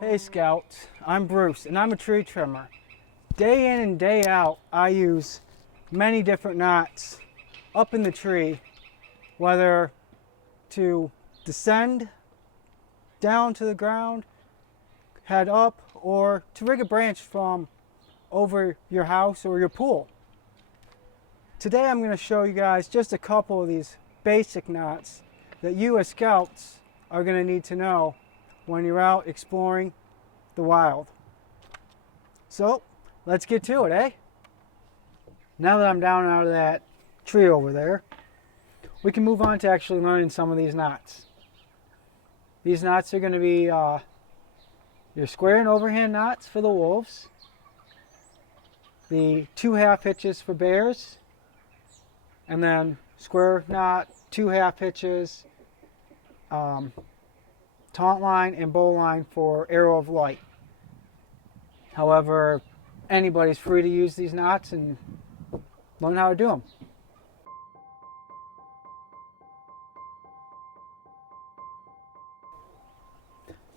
Hey Scouts, I'm Bruce and I'm a tree trimmer. Day in and day out, I use many different knots up in the tree, whether to descend down to the ground, head up, or to rig a branch from over your house or your pool. Today I'm going to show you guys just a couple of these basic knots that you as Scouts are going to need to know when you're out exploring the wild. So let's get to it, eh? Now that I'm down out of that tree over there, we can move on to actually learning some of these knots. These knots are going to be your square and overhand knots for the wolves, the 2 half hitches for bears, and then square knot, 2 half hitches, Taut line and Bowline for arrow of light. However, anybody's free to use these knots and learn how to do them.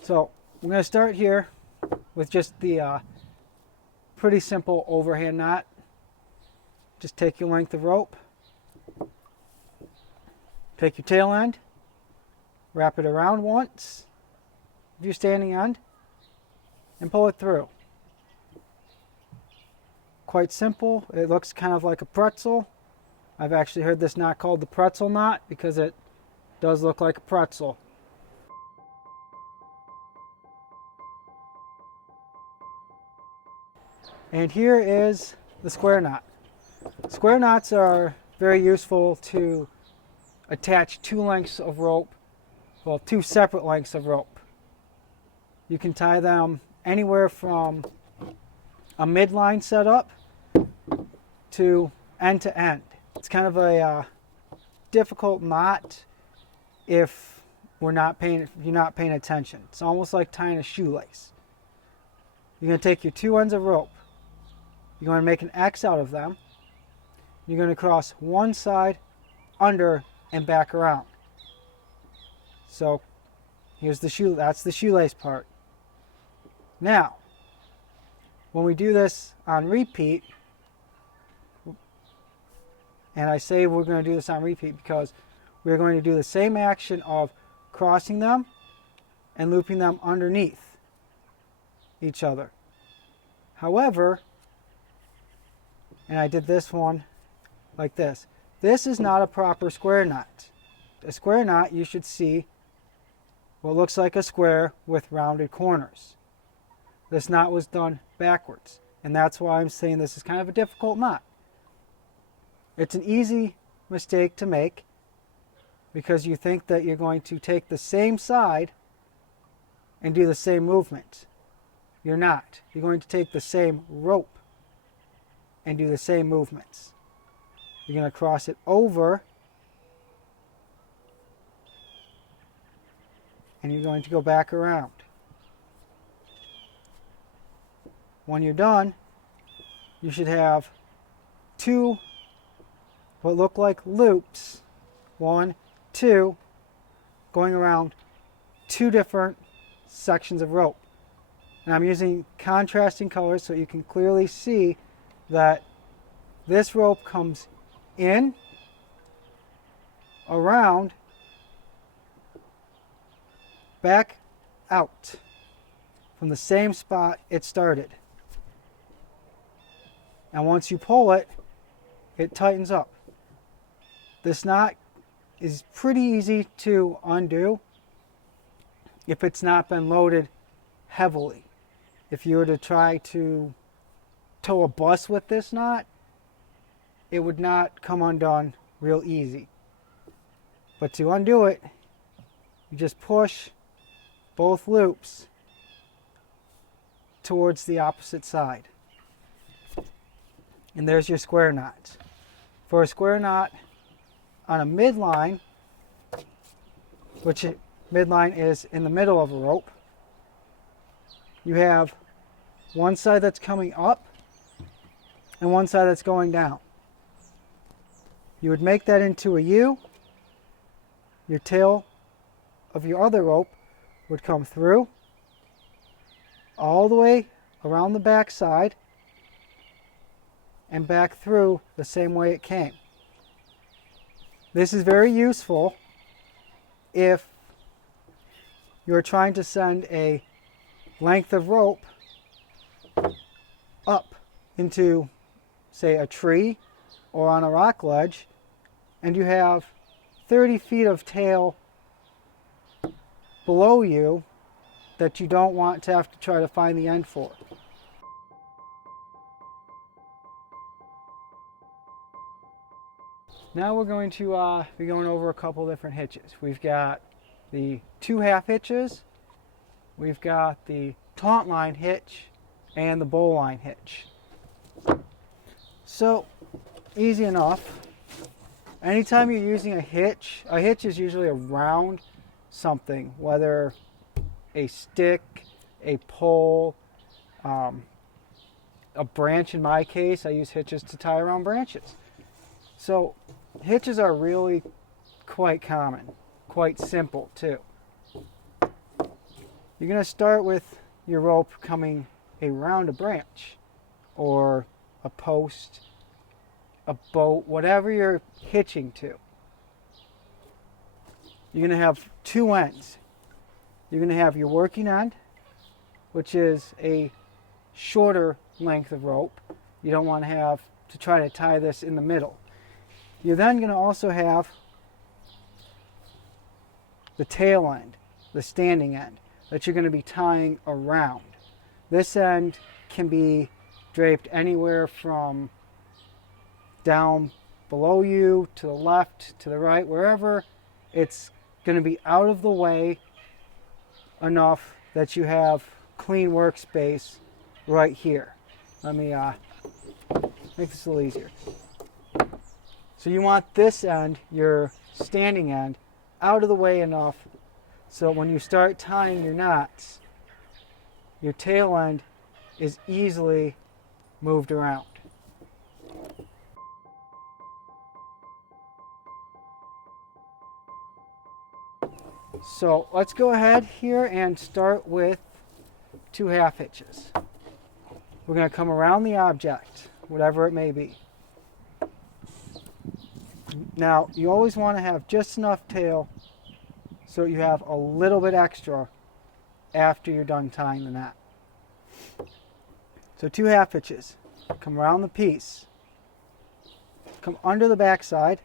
So I'm going to start here with just the pretty simple overhand knot. Just take your length of rope, take your tail end, wrap it around once if you're standing end, and pull it through. Quite simple. It looks kind of like a pretzel. I've actually heard this knot called the pretzel knot because it does look like a pretzel. And here is the square knot. Square knots are very useful to attach 2 lengths of rope, well, 2 separate lengths of rope. You can tie them anywhere from a midline setup to end. It's kind of a difficult knot if you're not paying attention. It's almost like tying a shoelace. You're going to take your 2 ends of rope. You're going to make an X out of them. You're going to cross one side under and back around. So here's that's the shoelace part. Now, when we do this on repeat, and I say we're going to do this on repeat because we're going to do the same action of crossing them and looping them underneath each other. However, and I did this one like this. This is not a proper square knot. A square knot, you should see what looks like a square with rounded corners. This knot was done backwards, and that's why I'm saying this is kind of a difficult knot. It's an easy mistake to make because you think that you're going to take the same side and do the same movement. You're not. You're going to take the same rope and do the same movements. You're going to cross it over, and you're going to go back around. When you're done, you should have 2 what look like loops, 1, 2, going around 2 different sections of rope. And I'm using contrasting colors so you can clearly see that this rope comes in, around, back out from the same spot it started. And once you pull it, it tightens up. This knot is pretty easy to undo if it's not been loaded heavily. If you were to try to tow a bus with this knot, it would not come undone real easy. But to undo it, you just push both loops towards the opposite side. And there's your square knot. For a square knot on a midline, which midline is in the middle of a rope, you have one side that's coming up and one side that's going down. You would make that into a U. Your tail of your other rope would come through all the way around the back side and back through the same way it came. This is very useful if you're trying to send a length of rope up into, say, a tree or on a rock ledge, and you have 30 feet of tail below you that you don't want to have to try to find the end for. Now we're going to be going over a couple different hitches. We've got the 2 half hitches, we've got the taut line hitch, and the bowline hitch. So, easy enough. Anytime you're using a hitch is usually a round something, whether a stick, a pole, a branch. In my case, I use hitches to tie around branches. So hitches are really quite common, quite simple too. You're going to start with your rope coming around a branch or a post, a boat, whatever you're hitching to. You're going to have 2 ends. You're going to have your working end, which is a shorter length of rope. You don't want to have to try to tie this in the middle. You're then going to also have the tail end, the standing end, that you're going to be tying around. This end can be draped anywhere from down below you, to the left, to the right, wherever it's going to be out of the way enough that you have clean workspace right here. Let me make this a little easier. So you want this end, your standing end, out of the way enough so when you start tying your knots, your tail end is easily moved around. So let's go ahead here and start with 2 half hitches. We're going to come around the object, whatever it may be. Now, you always want to have just enough tail so you have a little bit extra after you're done tying the knot. So 2 half hitches. Come around the piece. Come under the back side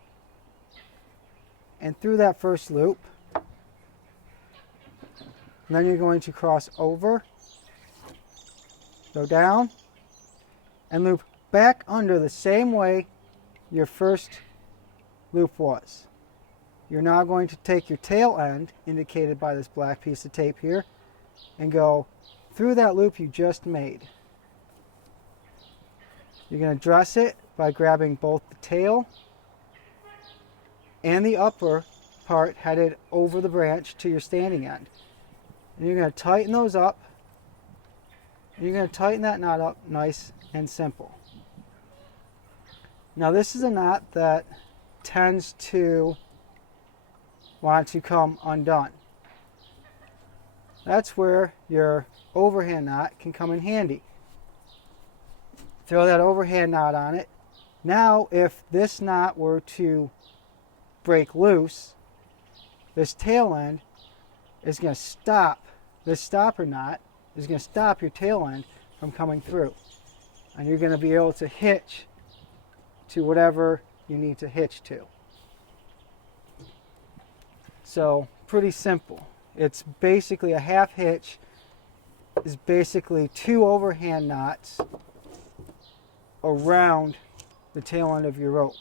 and through that first loop. And then you're going to cross over, go down, and loop back under the same way your first loop was. You're now going to take your tail end, indicated by this black piece of tape here, and go through that loop you just made. You're going to dress it by grabbing both the tail and the upper part headed over the branch to your standing end. And you're going to tighten those up. You're going to tighten that knot up nice and simple. Now this is a knot that tends to want to come undone. That's where your overhand knot can come in handy. Throw that overhand knot on it. Now if this knot were to break loose, this tail end is going to stop, this stopper knot is going to stop your tail end from coming through. And you're going to be able to hitch to whatever you need to hitch to. So, pretty simple. It's basically a half hitch is basically 2 overhand knots around the tail end of your rope.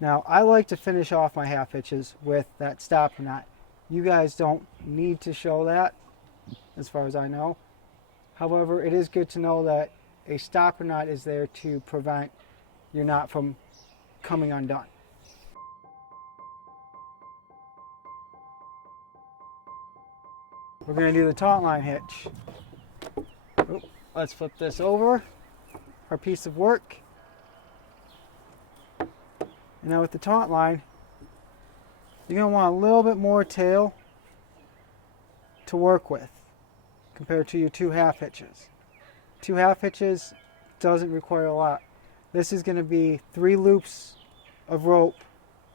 Now, I like to finish off my half hitches with that stopper knot. You guys don't need to show that, as far as I know. However, it is good to know that a stopper knot is there to prevent your knot from coming undone. We're going to do the taut line hitch. Let's flip this over, our piece of work. And now with the taut line, you're going to want a little bit more tail to work with. compared to your 2 half hitches. 2 half hitches doesn't require a lot. This is going to be 3 loops of rope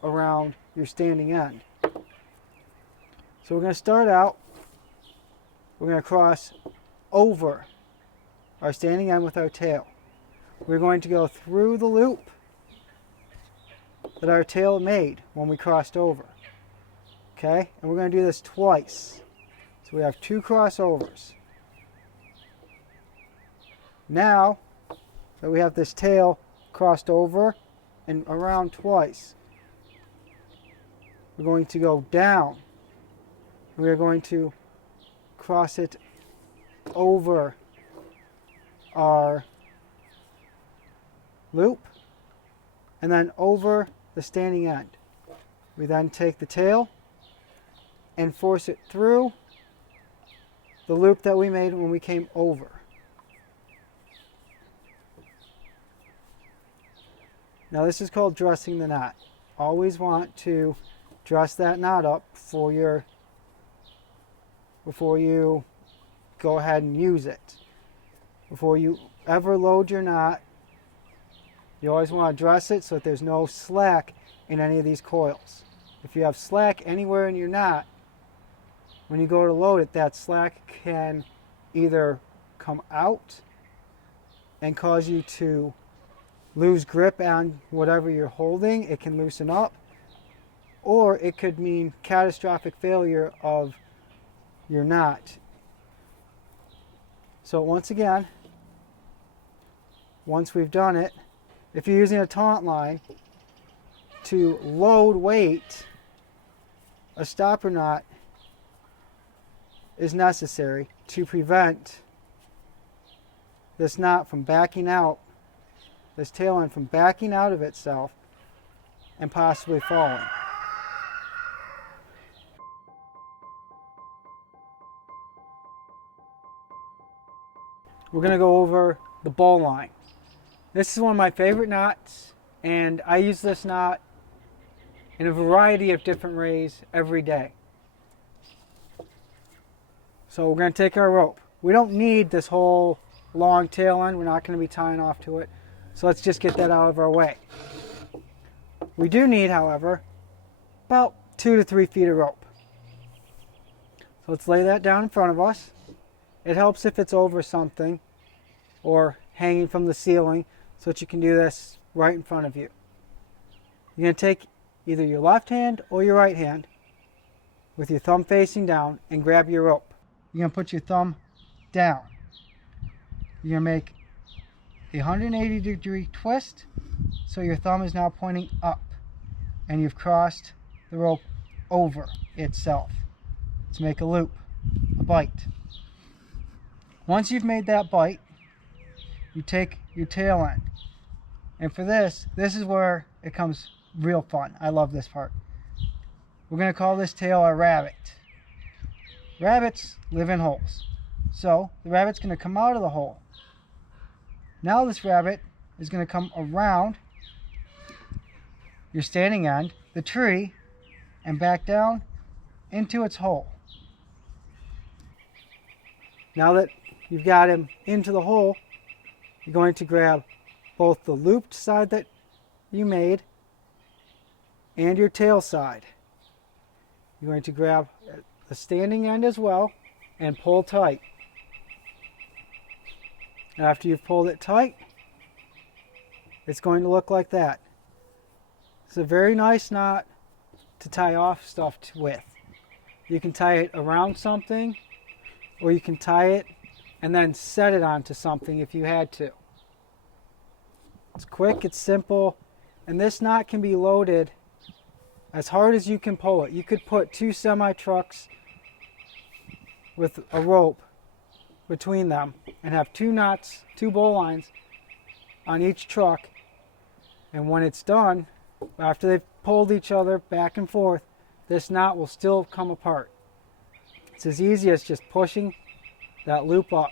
around your standing end. So we're going to start out, we're going to cross over our standing end with our tail. We're going to go through the loop that our tail made when we crossed over. Okay, and we're going to do this twice. So we have 2 crossovers. Now that we have this tail crossed over and around twice, we're going to go down. We are going to cross it over our loop and then over the standing end. We then take the tail and force it through the loop that we made when we came over. Now this is called dressing the knot. Always want to dress that knot up before you go ahead and use it. Before you ever load your knot, you always want to dress it so that there's no slack in any of these coils. If you have slack anywhere in your knot, when you go to load it, that slack can either come out and cause you to lose grip on whatever you're holding. It can loosen up, or it could mean catastrophic failure of your knot. So once again, once we've done it, if you're using a taut line to load weight, a stopper knot is necessary to prevent this knot from backing out, this tail end from backing out of itself and possibly falling. We're going to go over the bowline. This is one of my favorite knots, and I use this knot in a variety of different ways every day. So we're going to take our rope. We don't need this whole long tail end. We're not going to be tying off to it. So let's just get that out of our way. We do need, however, about 2 to 3 feet of rope. So let's lay that down in front of us. It helps if it's over something or hanging from the ceiling so that you can do this right in front of you. You're going to take either your left hand or your right hand with your thumb facing down and grab your rope. You're going to put your thumb down. You're going to make a 180-degree twist so your thumb is now pointing up and you've crossed the rope over itself. Let's make a loop, a bite. Once you've made that bite, you take your tail end. And for this is where it comes real fun. I love this part. We're going to call this tail a rabbit. Rabbits live in holes. So the rabbit's going to come out of the hole. Now this rabbit is going to come around your standing end, the tree, and back down into its hole. Now that you've got him into the hole, you're going to grab both the looped side that you made and your tail side. You're going to grab the standing end as well and pull tight. After you've pulled it tight, it's going to look like that. It's a very nice knot to tie off stuff with. You can tie it around something, or you can tie it and then set it onto something if you had to. It's quick, it's simple, and this knot can be loaded as hard as you can pull it. You could put 2 semi-trucks with a rope between them and have 2 knots, 2 bowlines on each truck, and when it's done, after they've pulled each other back and forth, this knot will still come apart. It's as easy as just pushing that loop up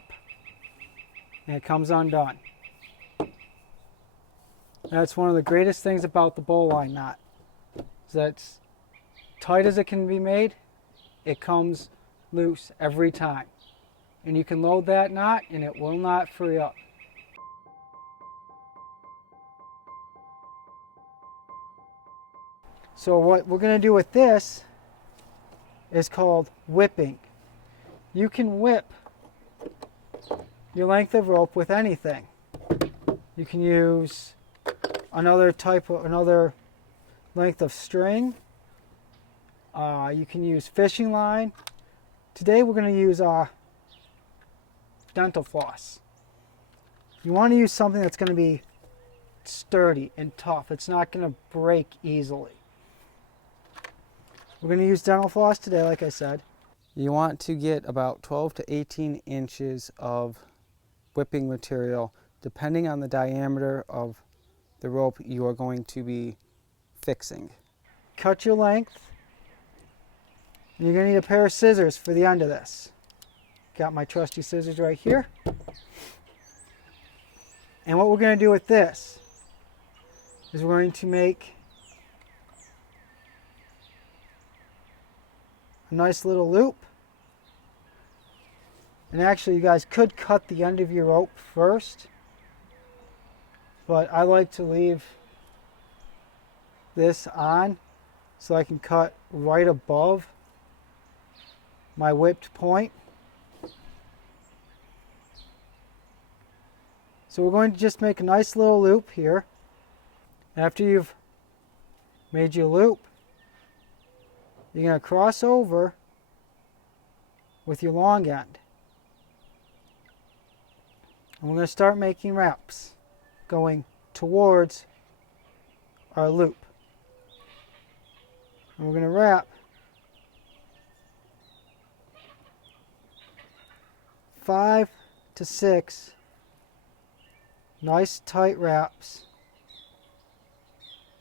and it comes undone. That's one of the greatest things about the bowline knot, is that it's tight as it can be made, it comes loose every time. and you can load that knot and it will not free up. So what we're going to do with this is called whipping. You can whip your length of rope with anything. You can use another length of string. You can use fishing line. Today we're going to use dental floss. You want to use something that's going to be sturdy and tough. It's not going to break easily. We're going to use dental floss today, like I said. You want to get about 12 to 18 inches of whipping material, depending on the diameter of the rope you are going to be fixing. Cut your length. And you're going to need a pair of scissors for the end of this. Got my trusty scissors right here. And what we're going to do with this is we're going to make a nice little loop. And actually, you guys could cut the end of your rope first, but I like to leave this on so I can cut right above my whipped point. So we're going to just make a nice little loop here. After you've made your loop, you're going to cross over with your long end. And we're going to start making wraps going towards our loop. And we're going to wrap 5 to 6 nice tight wraps.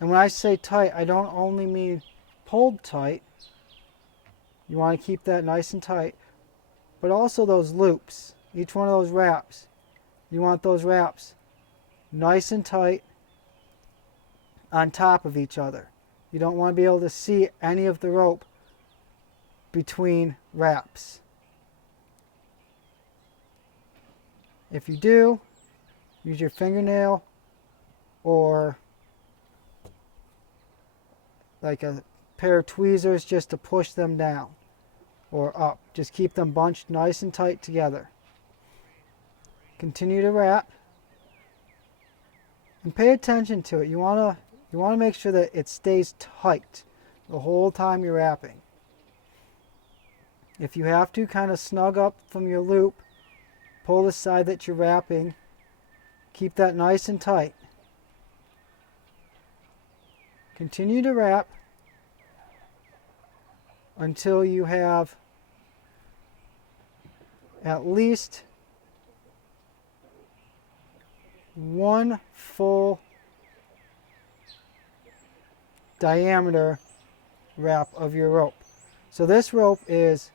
And when I say tight, I don't only mean pulled tight. You want to keep that nice and tight, but also those loops. Each one of those wraps, you want those wraps nice and tight on top of each other. You don't want to be able to see any of the rope between wraps. If you do, use your fingernail or like a pair of tweezers just to push them down or up. Just keep them bunched nice and tight together. Continue to wrap and pay attention to it. You want to make sure that it stays tight the whole time you're wrapping. If you have to, kind of snug up from your loop, pull the side that you're wrapping, keep that nice and tight. Continue to wrap until you have at least one full diameter wrap of your rope. So this rope is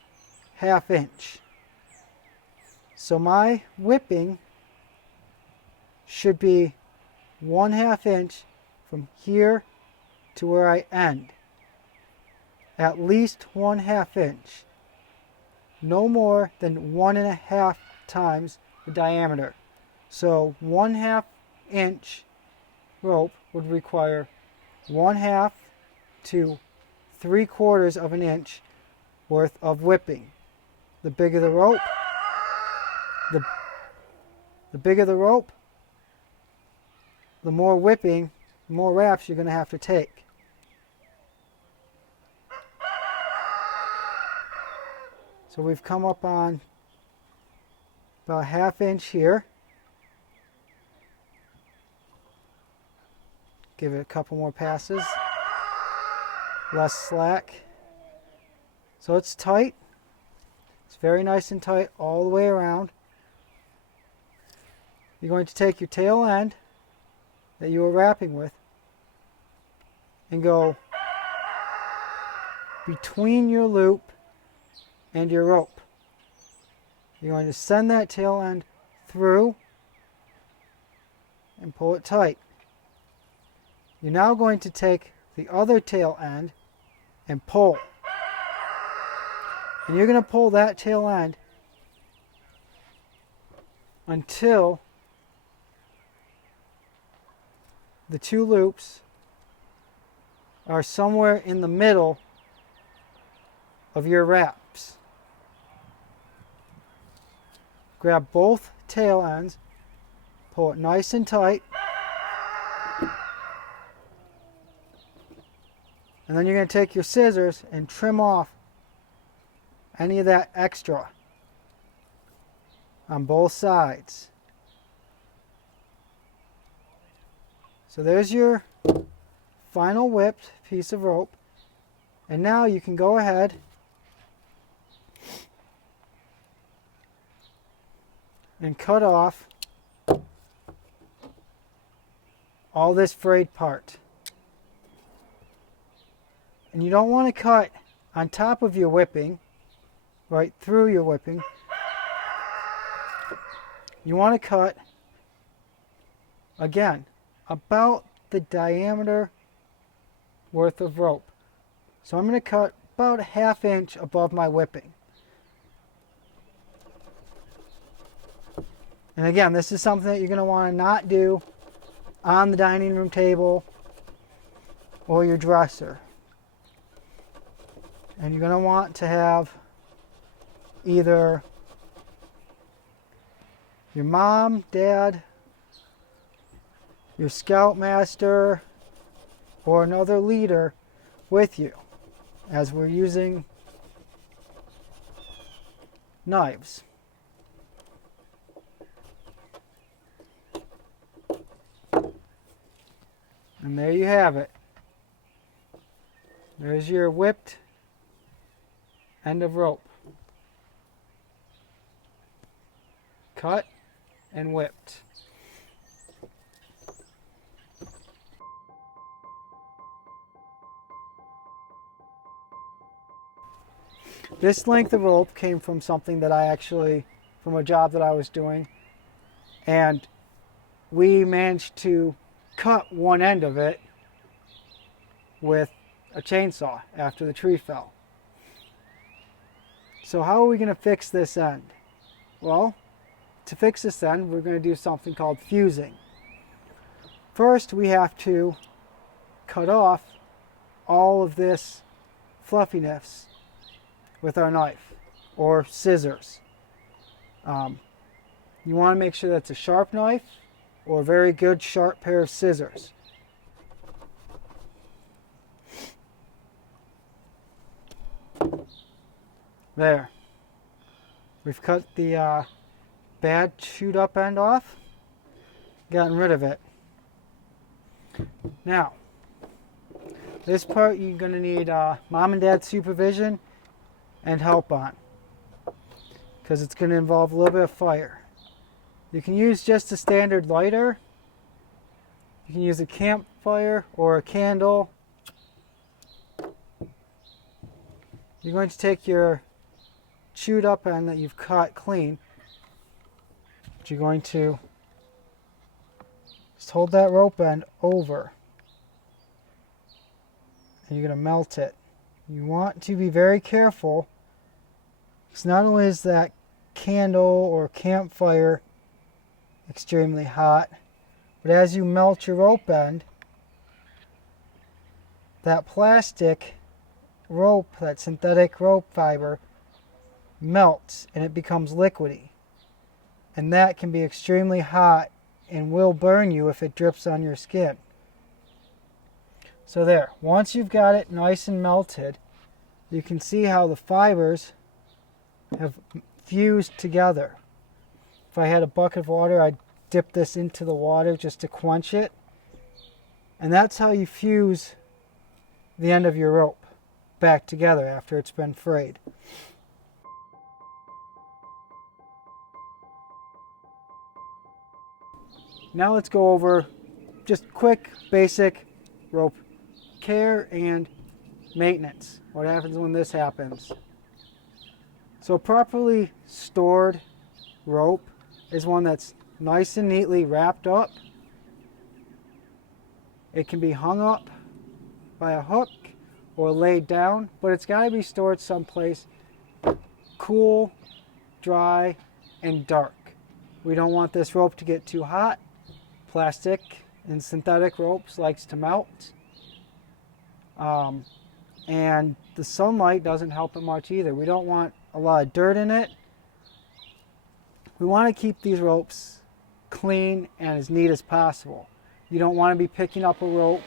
1/2 inch. So my whipping should be 1/2 inch from here to where I end. At least 1/2 inch. No more than 1.5 times the diameter. So 1/2 inch rope would require 1/2 to 3/4 of an inch worth of whipping. The bigger the rope, the bigger the rope, the more whipping, the more wraps you're going to have to take. So we've come up on about 1/2 inch here. Give it a couple more passes. Less slack. So it's tight. It's very nice and tight all the way around. You're going to take your tail end that you were wrapping with and go between your loop and your rope. You're going to send that tail end through and pull it tight. You're now going to take the other tail end and pull. And you're going to pull that tail end until the two loops are somewhere in the middle of your wraps. Grab both tail ends, pull it nice and tight, and then you're going to take your scissors and trim off any of that extra on both sides. So there's your final whipped piece of rope, and now you can go ahead and cut off all this frayed part. And you don't want to cut on top of your whipping, right through your whipping. You want to cut, again, about the diameter worth of rope. So I'm going to cut about a ½ inch above my whipping. And again, this is something that you're going to want to not do on the dining room table or your dresser. And you're going to want to have either your mom, dad, your scoutmaster, or another leader with you as we're using knives. And there you have it. There's your whipped end of rope. Cut and whipped. This length of rope came from something that from a job that I was doing, and we managed to cut one end of it with a chainsaw after the tree fell. So how are we going to fix this end? Well, to fix this end, we're going to do something called fusing. First, we have to cut off all of this fluffiness with our knife or scissors. You want to make sure that's a sharp knife or a very good sharp pair of scissors. There. We've cut the bad chewed up end off, gotten rid of it. Now, this part you're going to need mom and dad's supervision and help on, because it's going to involve a little bit of fire. You can use just a standard lighter. You can use a campfire or a candle. You're going to take your chewed up end that you've cut clean. You're going to just hold that rope end over, and you're going to melt it. You want to be very careful, because not only is that candle or campfire extremely hot, but as you melt your rope end, that plastic rope, that synthetic rope fiber, melts and it becomes liquidy. And that can be extremely hot and will burn you if it drips on your skin. So there, once you've got it nice and melted, you can see how the fibers have fused together. If I had a bucket of water, I'd dip this into the water just to quench it. And that's how you fuse the end of your rope back together after it's been frayed. Now let's go over just quick, basic rope care and maintenance. What happens when this happens? So properly stored rope is one that's nice and neatly wrapped up. It can be hung up by a hook or laid down, but it's got to be stored someplace cool, dry, and dark. We don't want this rope to get too hot. Plastic and synthetic ropes likes to melt. And the sunlight doesn't help it much either. We don't want a lot of dirt in it. We want to keep these ropes clean and as neat as possible. You don't want to be picking up a rope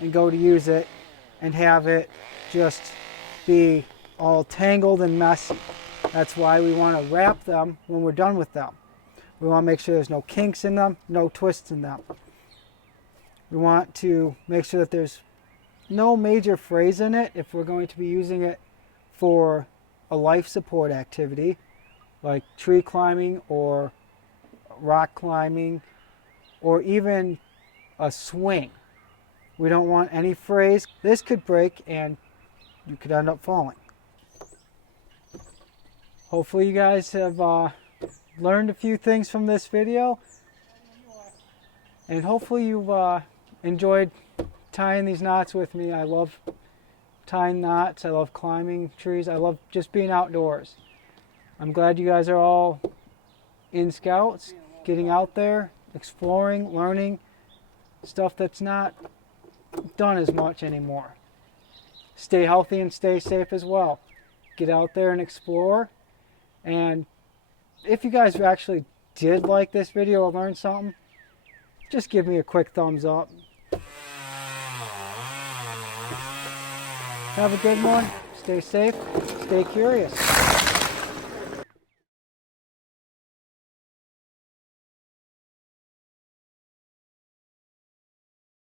and go to use it and have it just be all tangled and messy. That's why we want to wrap them when we're done with them. We want to make sure there's no kinks in them, no twists in them. We want to make sure that there's no major frays in it if we're going to be using it for a life support activity like tree climbing or rock climbing or even a swing. We don't want any frays. This could break and you could end up falling. Hopefully you guys have learned a few things from this video, and hopefully you've enjoyed tying these knots with me. I love tying knots. I love climbing trees. I love just being outdoors. I'm glad you guys are all in Scouts, getting out there, exploring, learning stuff that's not done as much anymore. Stay healthy and stay safe as well. Get out there and explore. And if you guys actually did like this video or learned something, just give me a quick thumbs up. Have a good one. Stay safe. Stay curious.